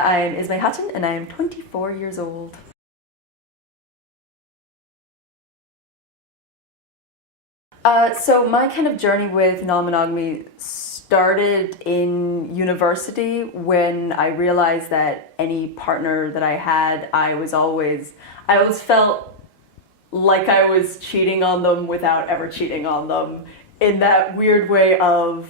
I'm Ismay and I am 24 years old. So my kind of journey with non-monogamy started in university when I realized that any partner that I had, I always felt like I was cheating on them without ever cheating on them, in that weird way of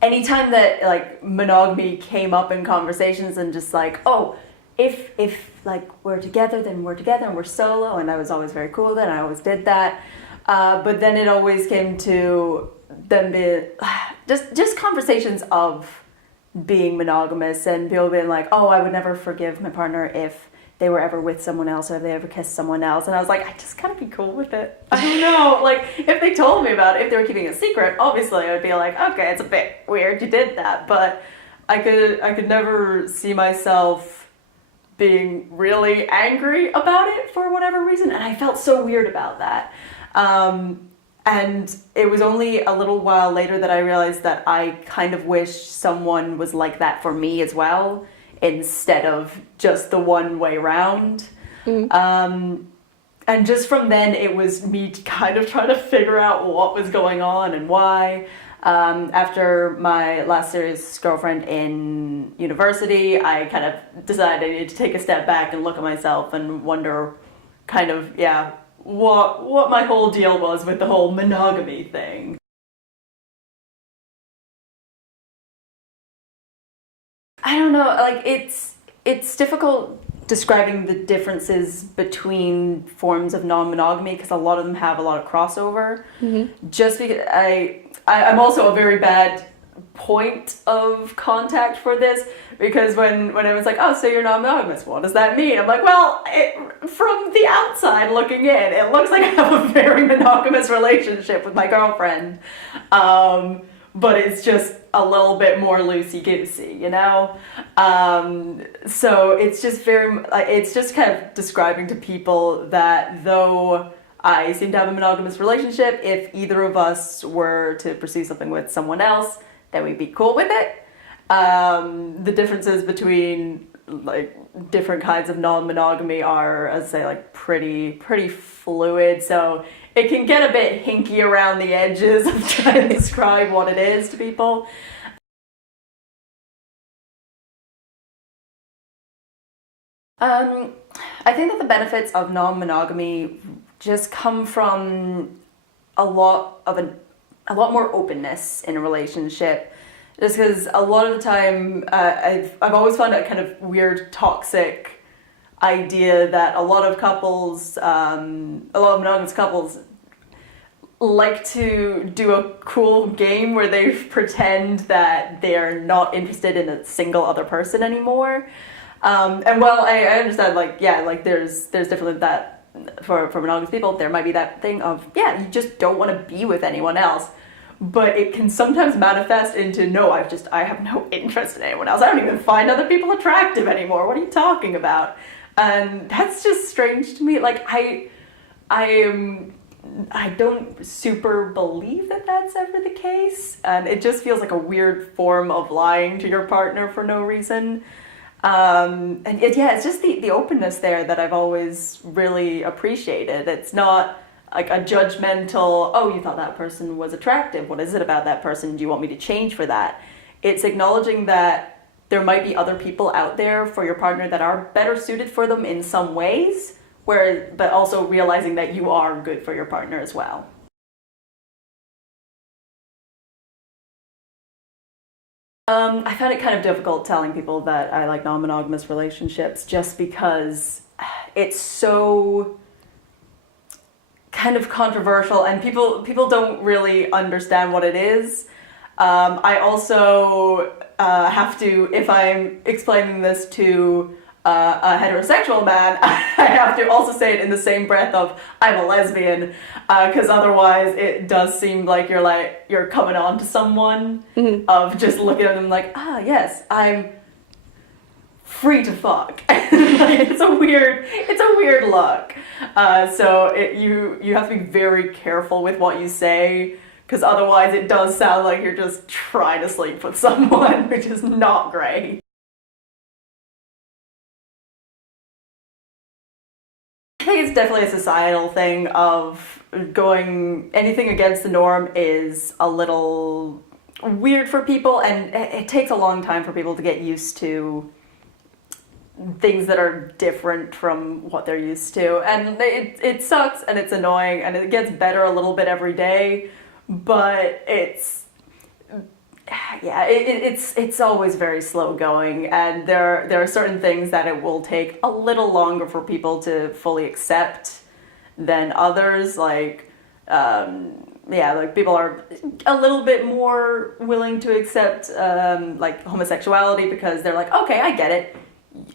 anytime that like monogamy came up in conversations and just like, oh, if like we're together, then we're together, and we're solo, and I was always very cool with it, and I always did that. But then it always came to them being just conversations of being monogamous, and people being like, oh, I would never forgive my partner if they were ever with someone else or if they ever kissed someone else. And I was like, I just gotta be cool with it. I don't know. Like, if they told me about it, if they were keeping a secret, obviously I would be like, okay, it's a bit weird you did that. But I could never see myself being really angry about it for whatever reason. And I felt so weird about that. And it was only a little while later that I realized that I kind of wished someone was like that for me as well, instead of just the one way round. And just from then, it was me kind of trying to figure out what was going on and why. After my last serious girlfriend in university, I kind of decided I needed to take a step back and look at myself and wonder kind of, yeah, what my whole deal was with the whole monogamy thing. I don't know, like it's difficult describing the differences between forms of non-monogamy because a lot of them have a lot of crossover. Just because I'm also a very bad point of contact for this, because when I was like, oh, so you're non-monogamous, what does that mean? I'm like, well, from the outside looking in, it looks like I have a very monogamous relationship with my girlfriend. But it's just a little bit more loosey-goosey, you know? So it's just kind of describing to people that though I seem to have a monogamous relationship, if either of us were to pursue something with someone else, then we'd be cool with it. The differences between like different kinds of non-monogamy are, as I say, like pretty fluid, so it can get a bit hinky around the edges of trying to describe what it is to people. I think that the benefits of non-monogamy just come from a lot more openness in a relationship. Just because a lot of the time, I've always found a kind of weird toxic idea that a lot of monogamous couples like to do a cool game where they pretend that they're not interested in a single other person anymore. And well, I understand, like, yeah, like there's definitely that for monogamous people, there might be that thing of, yeah, you just don't want to be with anyone else. But it can sometimes manifest into, no, I have no interest in anyone else. I don't even find other people attractive anymore. What are you talking about? And that's just strange to me. Like, I don't super believe that that's ever the case. And it just feels like a weird form of lying to your partner for no reason. It's just the openness there that I've always really appreciated. It's not like a judgmental, oh, you thought that person was attractive, what is it about that person, do you want me to change for that? It's acknowledging that there might be other people out there for your partner that are better suited for them in some ways, but also realizing that you are good for your partner as well. I found it kind of difficult telling people that I like non-monogamous relationships just because it's so kind of controversial and people don't really understand what it is. I also have to, if I'm explaining this to a heterosexual man, I have to also say it in the same breath of I'm a lesbian, because otherwise it does seem like you're coming on to someone of just looking at them like, ah, yes, I'm free to fuck. Like, it's a weird look. So you have to be very careful with what you say, because otherwise it does sound like you're just trying to sleep with someone, which is not great. it's definitely a societal thing of going anything against the norm is a little weird for people, and it takes a long time for people to get used to things that are different from what they're used to, and it sucks and it's annoying and it gets better a little bit every day, but it's always very slow going, and there are certain things that it will take a little longer for people to fully accept than others. Like like people are a little bit more willing to accept like homosexuality because they're like, okay, I get it.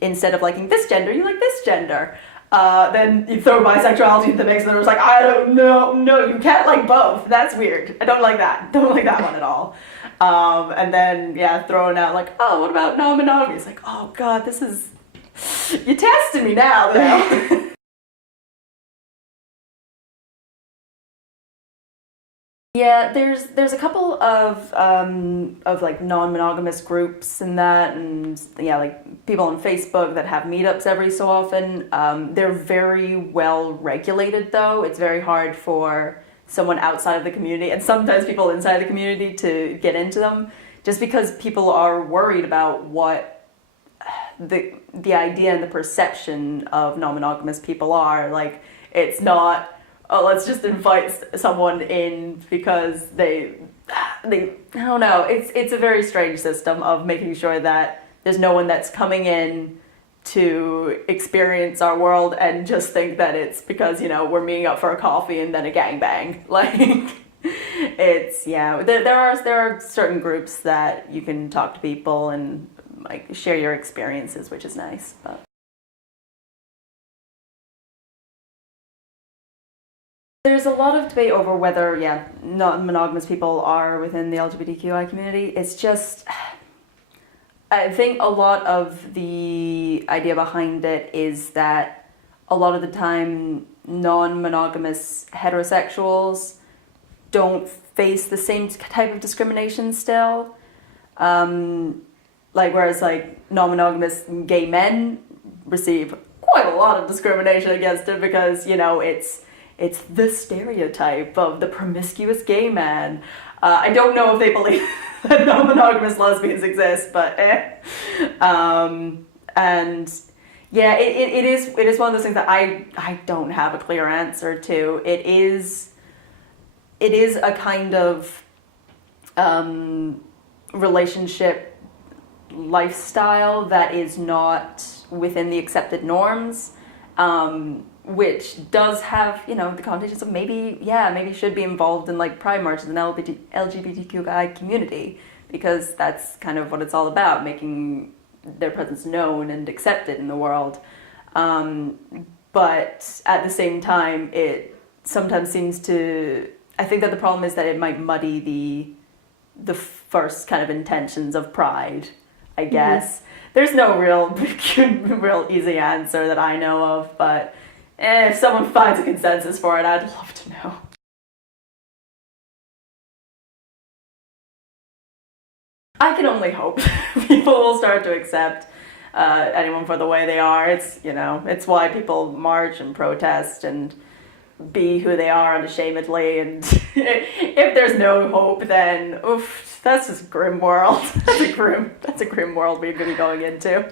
Instead of liking this gender, you like this gender. Then you throw bisexuality into the mix, and they're just like, I don't know, no, you can't like both. That's weird. I don't like that. Don't like that one at all. And then, throwing out like, oh, what about non-monogamy? It's like, oh God, you're testing me now, though. Yeah, there's a couple of like non-monogamous groups and that, and like people on Facebook that have meetups every so often. They're very well regulated, though. It's very hard for someone outside of the community, and sometimes people inside the community, to get into them, just because people are worried about what the idea and the perception of non-monogamous people are. Like, it's not, oh, let's just invite someone in because they I don't know. It's a very strange system of making sure that there's no one that's coming in to experience our world and just think that it's because, we're meeting up for a coffee and then a gangbang. Like, there are certain groups that you can talk to people and like share your experiences, which is nice, but there's a lot of debate over whether, non-monogamous people are within the LGBTQI community. It's just, I think a lot of the idea behind it is that a lot of the time non-monogamous heterosexuals don't face the same type of discrimination still. Whereas non-monogamous gay men receive quite a lot of discrimination against it because, it's the stereotype of the promiscuous gay man. I don't know if they believe that non-monogamous lesbians exist, but it is one of those things that I don't have a clear answer to. It is a kind of relationship lifestyle that is not within the accepted norms. Which does have, the connotations of maybe should be involved in like pride marches and LGBTQI community, because that's kind of what it's all about, making their presence known and accepted in the world. But at the same time, it sometimes seems to, I think that the problem is that it might muddy the first kind of intentions of pride, I guess. Mm-hmm. There's no real easy answer that I know of, but if someone finds a consensus for it, I'd love to know. I can only hope people will start to accept anyone for the way they are. It's why people march and protest and be who they are unashamedly. And if there's no hope, then oof, that's just a grim world. That's a grim world we're going to be going into.